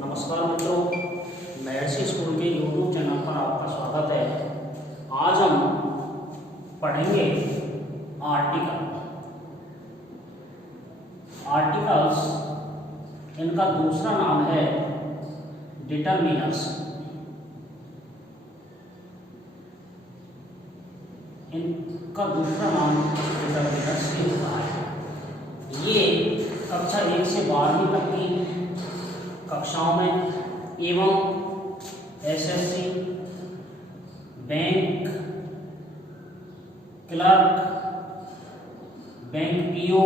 नमस्कार मित्रों, महर्षि स्कूल के यूट्यूब चैनल पर आपका स्वागत है। आज हम पढ़ेंगे आर्टिकल्स। इनका दूसरा नाम है डिटरमिनर्स। इनका दूसरा नाम डिटरमिनर्स ही होता है। ये कक्षा 1 से 12वीं तक की कक्षाओं में एवं SSC, bank clerk, bank PO,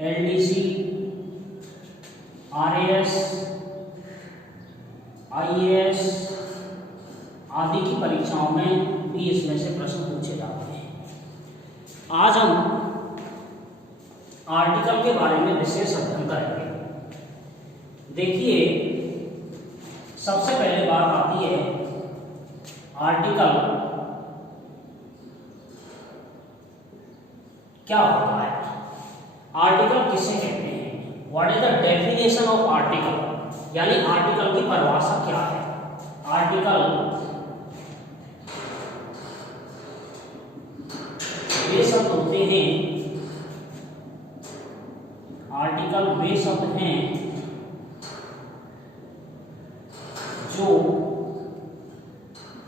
LDC, RAS, IAS आदि की परीक्षाओं में भी इसमें से प्रश्न पूछे जाते हैं। आज हम आर्टिकल के बारे में विशेष अध्ययन करेंगे। देखिए, सबसे पहले बात आती है आर्टिकल क्या होता है। आर्टिकल किसे कहते हैं? What is the definition of article, यानी आर्टिकल की परिभाषा क्या है। आर्टिकल वे शब्द होते हैं, आर्टिकल वे शब्द हैं जो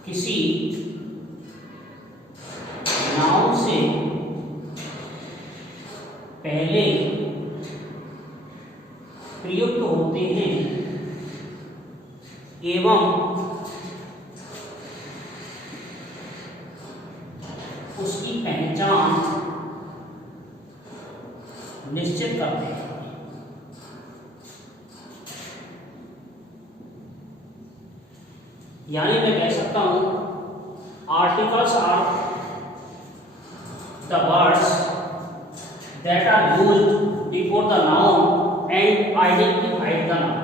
किसी नाउन से पहले प्रयुक्त होते हैं एवं उसकी पहचान निश्चित करते हैं। यानी मैं कह सकता हूं articles are the words that are used before the noun and identified the noun.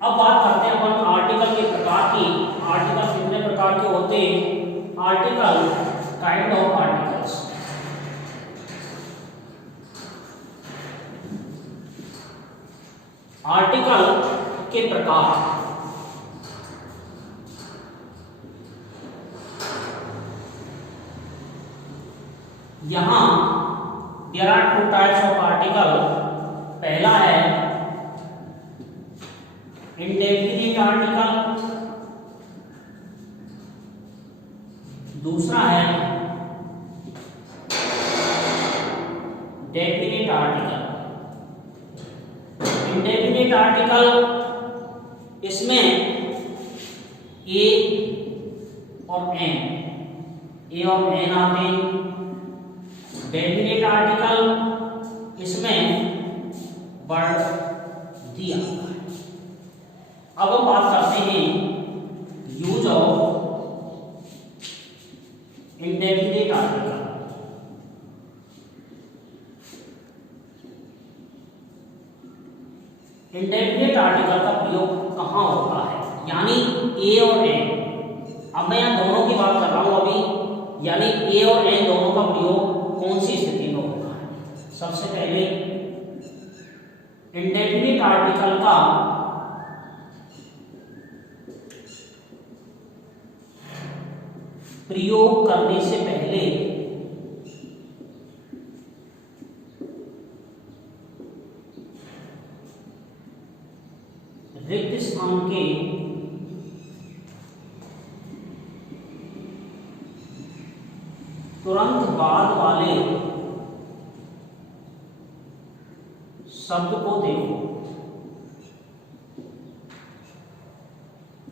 अब बात करते हैं अपन आर्टिकल के प्रकार की। आर्टिकल कितने प्रकार के होते हैं? Article, kind of articles. Article के प्रकार, यहां there are 2 types of article. पहला है इंडेफिनिट आर्टिकल, दूसरा है डेफिनिट आर्टिकल। इंडेफिनिट आर्टिकल, इसमें ए और एन आते हैं। डेफिनिट आर्टिकल, इसमें वर्ड दिया। अब हम बात करते हैं use of indefinite article. Indefinite article का प्रयोग कहाँ होता है, यानी ए और एन। अब मैं यहाँ दोनों की बात कर रहा हूं अभी, यानी ए और एन दोनों का प्रयोग कौन सी स्थिति में होता है। सबसे पहले इंडेफिनिट आर्टिकल का प्रयोग करने से पहले रिक्त स्थान के तुरंत बाद वाले शब्द को देखो।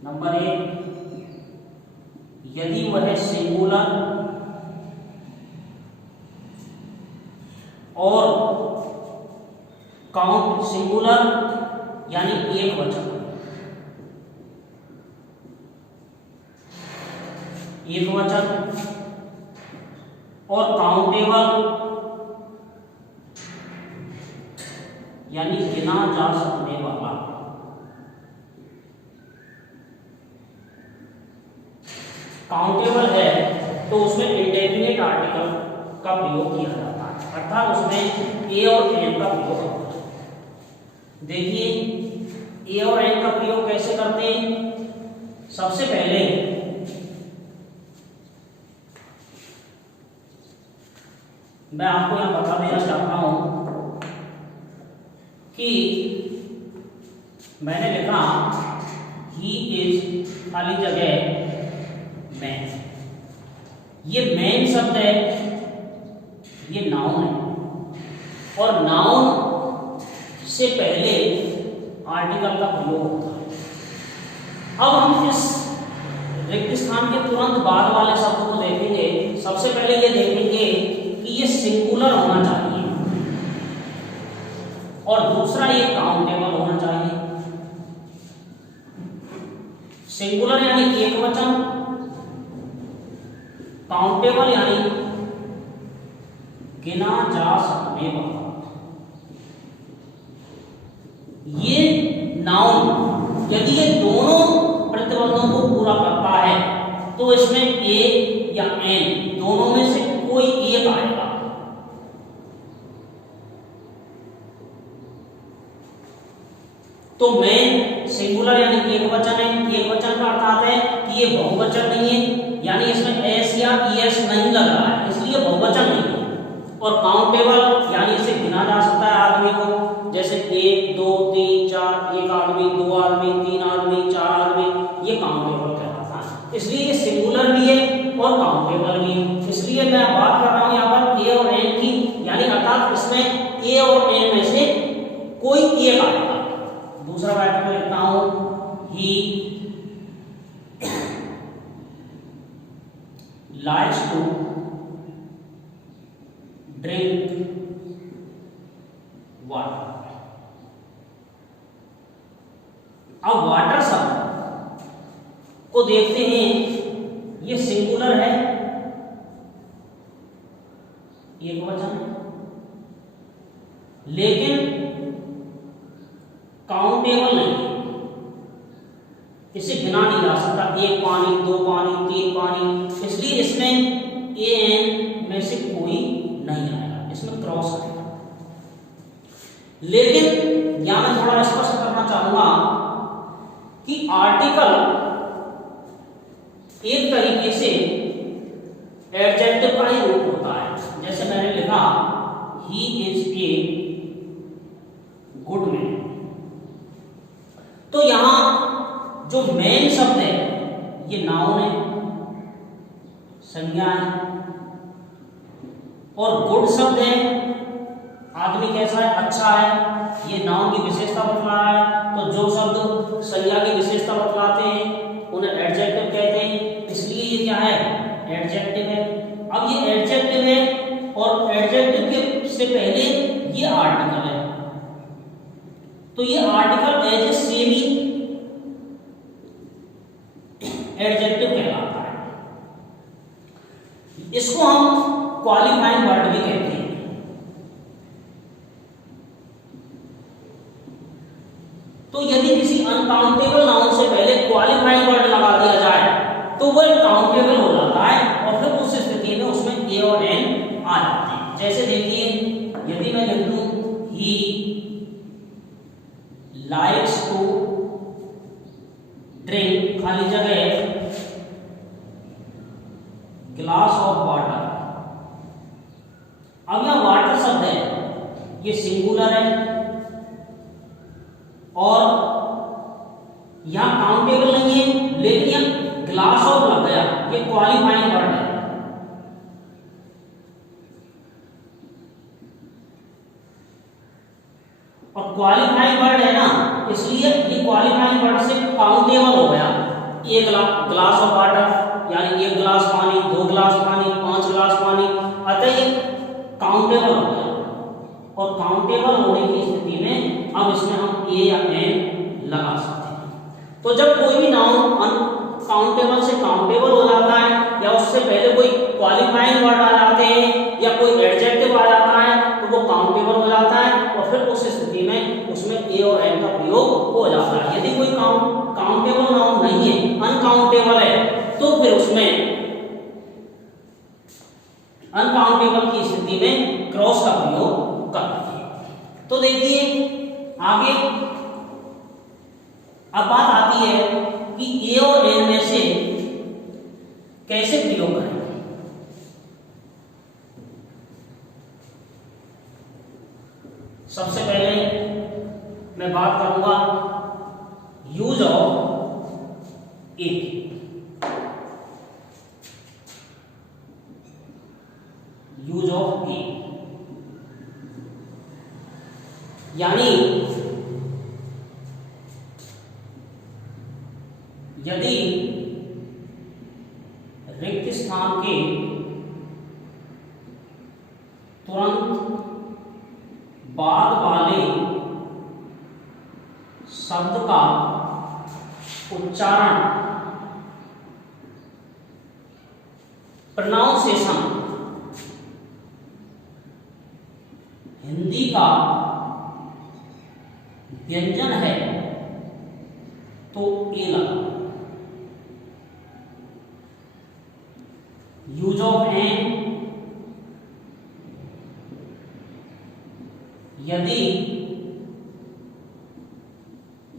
नंबर 1, यदि वह सिंगुलर और काउंट सिंगुलर यानी एक वचन और काउंटेबल यानी गिना जा सकने वाला। काउंटेबल है तो उसमें इंडेफिनिट आर्टिकल का प्रयोग किया जाता है, अर्थात उसमें ए और एन का प्रयोग होता है। देखिए ए और एन का प्रयोग कैसे करते हैं। सबसे पहले मैं आपको यहां बता देना चाहता हूं कि मैंने लिखा ही इज खाली जगह मैन। ये मैन शब्द है, ये नाउन है और नाउन से पहले आर्टिकल का प्रयोग होता है। अब हम इस रिक्त स्थान के तुरंत बाद वाले शब्द को देखेंगे। सबसे पहले ये देखेंगे कि ये सिंगुलर होना चाहिए और दूसरा ये काउंटेबल होना चाहिए। सिंगुलर यानी एक वचन, काउंटेबल यानी गिना जा सकने वाला। ये नाउन यदि ये दोनों प्रतिबंधों को पूरा करता है तो इसमें ए या एन दोनों में से कोई एक आएगा। तो मैन सिंगुलर यानी एक वचन है। एक वचन का अर्थ है कि ये बहुवचन नहीं है, यानी इसमें एस या ईएस नहीं लग रहा है, इसलिए बहुवचन नहीं है। और काउंटेबल यानी इसे गिना जा सकता है आदमी को, जैसे 1 2 3 4, एक आदमी, 2 आदमी, 3 आदमी, 4 आदमी, ये काउंटेबल कहलाता है। इसलिए ये सिंगुलर भी है और काउंटेबल भी है। इसलिए मैं बात कर रहा हूं यहाँ पर ए और एन की, यानी अर्थात इसमें ए और एन में से कोई एक आएगा। दूसरा वाक्य में लिखता हूं ही likes to drink water। अब वाटर शब्द को देखते हैं, ये सिंगुलर है, एक वचन, लेकिन काउंटेबल नहीं है, इसे गिना नहीं जा सकता। 1 पानी, 2 पानी, 3 पानी, इसलिए इसमें ए एन में से कोई नहीं आएगा, इसमें क्रॉस आएगा। लेकिन यहां मैं थोड़ा स्पष्ट करना चाहूंगा कि आर्टिकल एक तरीके से एडजेक्टिव का ही रूप होता है। जैसे मैंने लिखा he is a good man, तो यहां जो मैन शब्द है ये नाउन है, संज्ञा है, और गुड शब्द है आदमी कैसा है, अच्छा है, ये नाउन की विशेषता बतला रहा है। तो जो शब्द संज्ञा की विशेषता बतलाते हैं उन्हें एडजेक्टिव कहते हैं, इसलिए ये क्या है, एडजेक्टिव है। अब ये एडजेक्टिव है और एडजेक्टिव के से पहले ये आर्टिकल है, तो ये article as a semi adjective कहलाता है। इसको हम क्वालिफाइंग वर्ड भी कहते हैं। तो यदि किसी अनकाउंटेबल नाउन से पहले क्वालिफाइंग वर्ड लगा दिया जाए तो वह काउंटेबल हो जाता है और फिर उस स्थिति में उसमें ए और एन आ जाते हैं। जैसे देखिए, यदि मैं लिख दूं ही लाइक्स टू ड्रिंक खाली जगह ग्लास ऑफ वाटर। अब यह वाटर शब्द है, ये सिंगुलर है और यहां काउंटेबल नहीं है, लेकिन यह ग्लास ऑफ लग गया, ये क्वालिफाइंग वर्ड है। और क्वालिफाइंग वर्ड है ना, इसलिए ये क्वालिफाइंग वर्ड से काउंटेबल हो गया। एक ग्लास ऑफ वाटर यानी 1 गिलास पानी, 2 गिलास पानी, 5 गिलास पानी, अतः ये काउंटेबल हो गया। और काउंटेबल होने की स्थिति में अब इसमें हम ए या एन लगा सकते हैं। तो जब कोई भी नाउन अनकाउंटेबल से काउंटेबल हो जाता है या उससे पहले कोई क्वालिफाइंग वर्ड आ जाते हैं या कोई एडजेक्टिव आ जाता है तो वो काउंटेबल हो जाता है और फिर उस स्थिति में उसमें ए और एन का प्रयोग हो जाता है। यदि कोई काउंटेबल नाउन नहीं है, अनकाउंटेबल है, तो फिर उसमें अनकाउंटेबल की स्थिति में क्रॉस का प्रयोग करते हैं। तो देखिए आगे अब बात आती है कि ए और एन में से कैसे प्रयोग करें। सबसे पहले मैं बात करूंगा use of a. Use of a यानी यदि रिक्त स्थान के तुरंत बाद वाले शब्द का उच्चारण प्रोनाउंसिएशन हिंदी का व्यंजन है तो ए लगा। यूज ऑफ एन यदि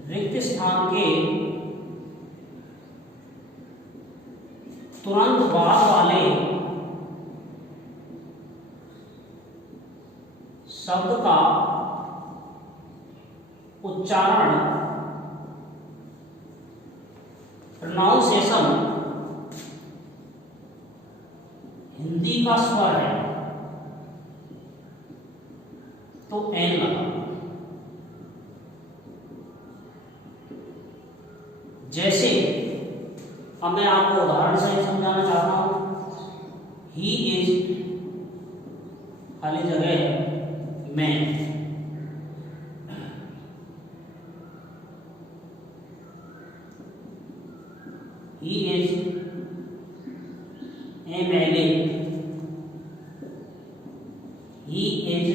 रिक्त स्थान के तुरंत बाद वाले शब्द का उच्चारण प्रोनाउंसिएशन हिंदी का स्वर है तो एन लगा। जैसे अब मैं आपको उदाहरण से समझाना चाहता हूं। ही इज खाली जगह man, he is MLA, he is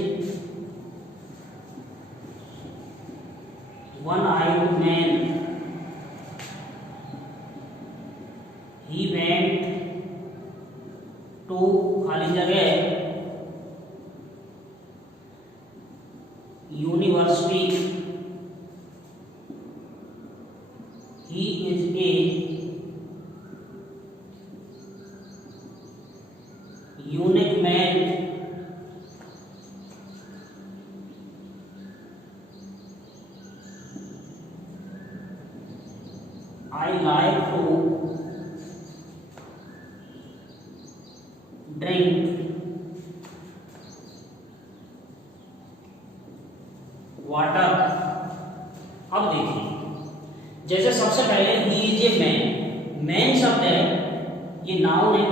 one-eyed man, he went to खाली जगह university, he is a unique man, I like to drink water। अब देखिए, जैसे सबसे पहले he is a man, man शब्द है, ये नाउन है।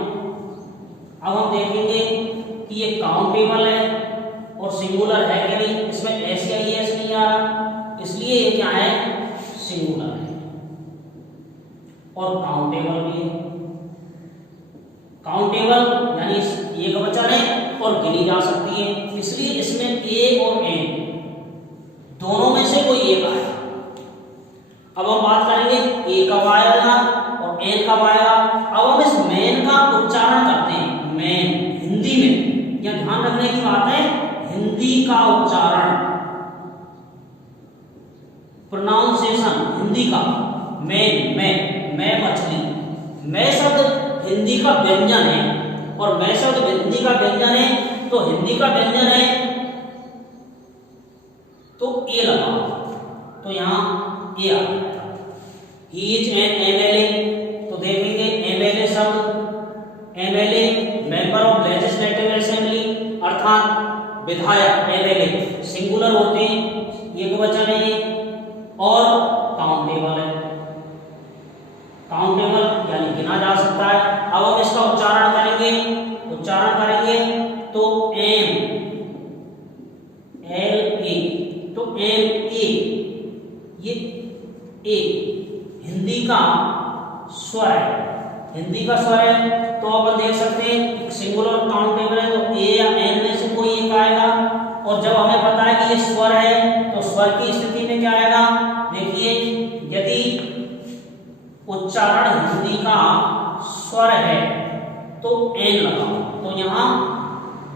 अब हम देखेंगे कि ये काउंटेबल है और सिंगुलर है कि नहीं, इसमें एस या एस नहीं आ रहा, इसलिए ये क्या है, सिंगुलर है और काउंटेबल भी है। काउंटेबल यानी एक वचन है और गिनी जा सकती है, इसलिए इसमें ए और एन दोनों में से कोई एक आएगा। अब हम बात करेंगे ए कब आएगा और एन कब आएगा। अब हम इस मैन का उच्चारण करते हैं, मैन हिंदी में, यह ध्यान रखने की बात है, हिंदी का उच्चारण प्रोनाउंसिएशन हिंदी का। मैन मैं मछली, मैं शब्द हिंदी का व्यंजन है और मैं शब्द हिंदी का व्यंजन है तो हिंदी का व्यंजन है तो ए लगा, तो यहां ए आ जाएगा। ही इज एन MLA, तो देखेंगे MLA शब्द, MLA member of legislative assembly अर्थात विधायक, MLA सिंगुलर होते हैं, एक वचन है ये, और काउंटेबल है, काउंटेबल यानी गिना जा सकता है। अब हम इसका उच्चारण करेंगे तो MLA, तो MA ये ए हिंदी का स्वर है, हिंदी का स्वर है, तो अपन देख सकते हैं सिंगुलर काउंटेबल है तो ए या एन में से कोई एक आएगा। और जब हमें पता है कि ये स्वर है तो स्वर की स्थिति में क्या आएगा, देखिए यदि उच्चारण हिंदी का स्वर है तो एन लगाओ, तो यहां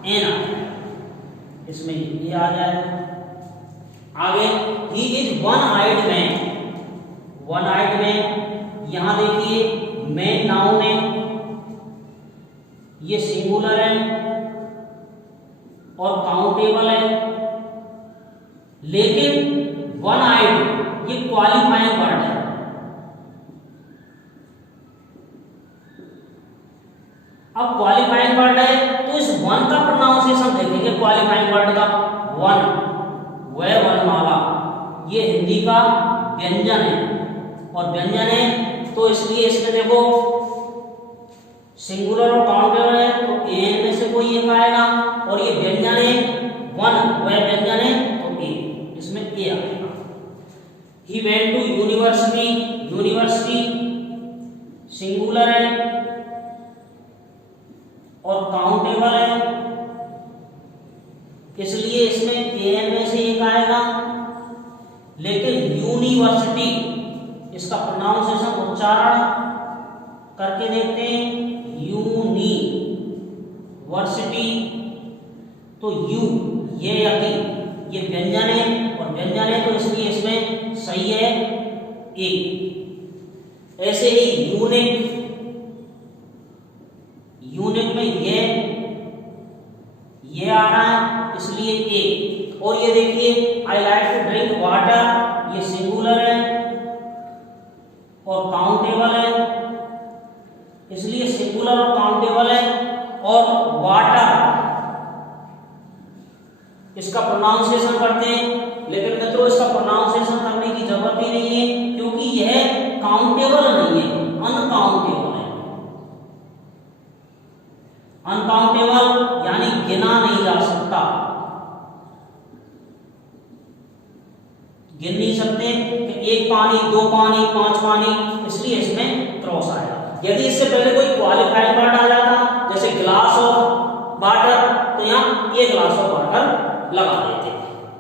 एन आ जाए, इसमें ये आ जाएगा। आगे he is one eyed man, one eyed man, यहां देखिए मैन नाउन है, ये सिंगुलर है और काउंटेबल है, लेकिन वन आइड ये क्वालिफाइंग वर्ड है। अब क्वालिफाइंग वर्ड है तो इस वन का प्रोनाउंसिएशन देखेंगे। क्वालिफाइंग वर्ड का वन, वह वनमाला, ये हिंदी का व्यंजन है और व्यंजन है तो इसलिए इसमें देखो सिंगुलर और काउंटेबल है तो एन में से कोई एक आएगा और ये व्यंजन है वन, वह व्यंजन है तो ए, इसमें ए आएगा। He went to university, university singular है और काउंटेबल है इसलिए इसमें एन में से एक आएगा, लेकिन यूनिवर्सिटी इसका प्रोनाउंसिएशन उच्चारण करके देखते हैं, यूनिवर्सिटी तो यू ये यति ये व्यंजन है और व्यंजन है तो इसलिए इसमें सही है ए। ऐसे ही यूनिट, यूनिट में ये आ रहा है इसलिए ए। और ये देखिए I like to drink water, ये सिंगुलर है और काउंटेबल है इसलिए सिंगुलर और काउंटेबल है। और वाटर इसका प्रोनाउंसिएशन करते हैं, लेकिन मित्रों इसका प्रोनाउंसिएशन करने की जरूरत ही नहीं है क्योंकि यह काउंटेबल नहीं है, अनकाउंटेबल है। अनकाउंटेबल यानी गिना नहीं जा सकता, गिन नहीं सकते कि एक पानी, दो पानी, पांच पानी, इसलिए इसमें क्रॉस आएगा। यदि इससे पहले कोई क्वालिफाइंग वर्ड आ जाता जैसे ग्लास ऑफ वाटर तो यहाँ ये ग्लास ऑफ वाटर लगा देते।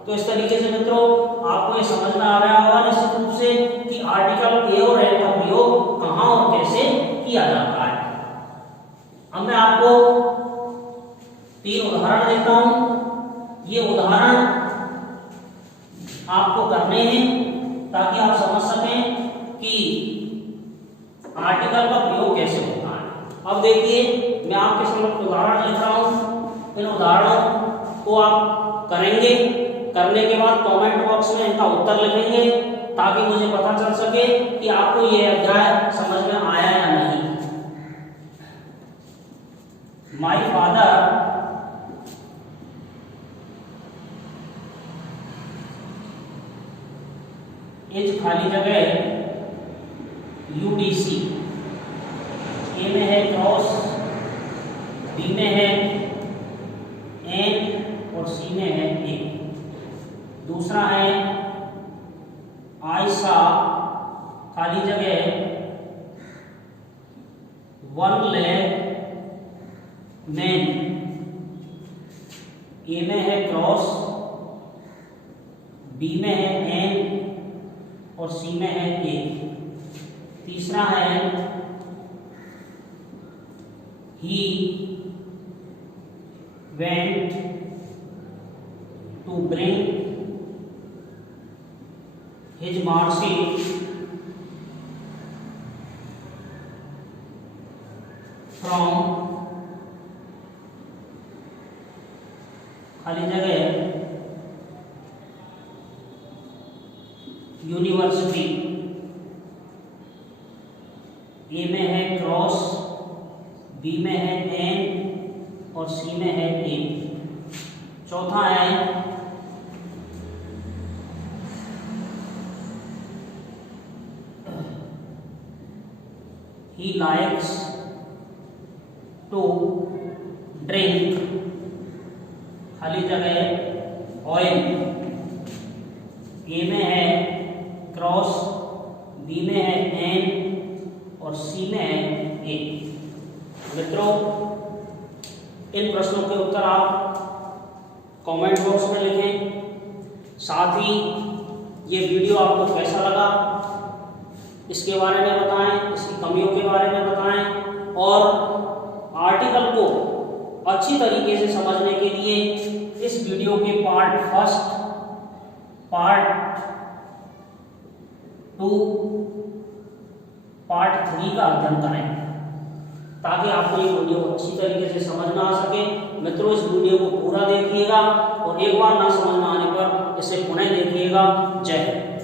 तो इस तरीके से मित्रों आपको ये समझ में आ रहा होगा निश्चित रूप से कि आर्टिकल ए और एन का प्रयोग कहां और कैसे किया जाता है। अब मैं आपको 3 उदाहरण देता हूं। ये उदाहरण आपको करने हैं ताकि आप समझ सकें कि आर्टिकल का प्रयोग कैसे होता है। अब देखिए मैं आपके सामने उदाहरण लिख रहा हूं, इन उदाहरणों को आप करेंगे, करने के बाद कमेंट बॉक्स में इनका उत्तर लिखेंगे ताकि मुझे पता चल सके कि आपको यह अध्याय समझ में आया या नहीं। माय फादर इज खाली जगह यूडीसी, ए में है क्रॉस, बी में है एन और सी में है ए। दूसरा है आयशा खाली जगह वन लेग मैन, ए में है क्रॉस, बी में है एन और सी में है ए। तीसरा है he went to bring his marksheet from खाली जगह यूनिवर्सिटी, ए में है क्रॉस, बी में है एन और सी में है ए। चौथा है he likes to drink खाली जगह ऑयल, ए में है क्रॉस, बी में है एन और सी में है ए। मित्रों इन प्रश्नों के उत्तर आप कमेंट बॉक्स में लिखें। साथ ही ये वीडियो आपको कैसा लगा इसके बारे में बताएं, इसकी कमियों के बारे में बताएं और आर्टिकल को अच्छी तरीके से समझने के लिए इस वीडियो के पार्ट 1 पार्ट 2 पार्ट 3 का अध्ययन करें, ताकि आपको ये वीडियो अच्छी तरीके से समझ में आ सके। मित्रों, इस वीडियो को पूरा देखिएगा और एक बार ना समझ में आने पर इसे पुनः देखिएगा। जय हिंद।